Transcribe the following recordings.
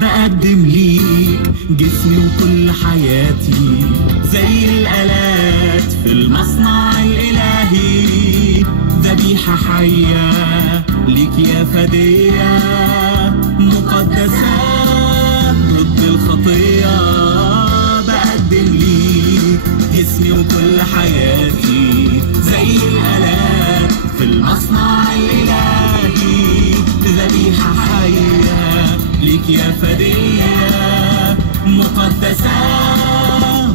بقدم ليك جسمي وكل حياتي زي الآلات في المصنع الإلهي، ذبيحة حية ليك يا فدية مقدسة ضد الخطية. بقدم ليك جسمي وكل حياتي زي الآلات في المصنع الإلهي، ذبيحة حية ليك يا فدية مقدسة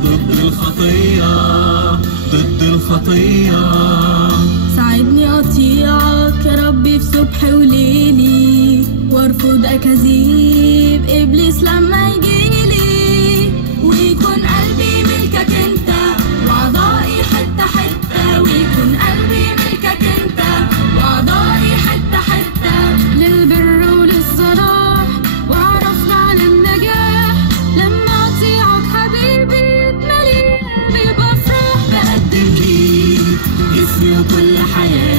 ضد الخطية ضد الخطية. ساعدني أطيعك يا ربي في صبحي وليلي، وارفض أكاذيب إبليس لما يجيلي، ويكون قلبي ملكك انت وأعضائي حتة حتة، ويكون قلبي ملكك انت وأعضائي حتة حتة، للبر وللصلاح وأعرف على النجاح، لما أطيعك حبيبي اتملي قلبي بأفراح. بقدم ليك جسمي وكل حياتي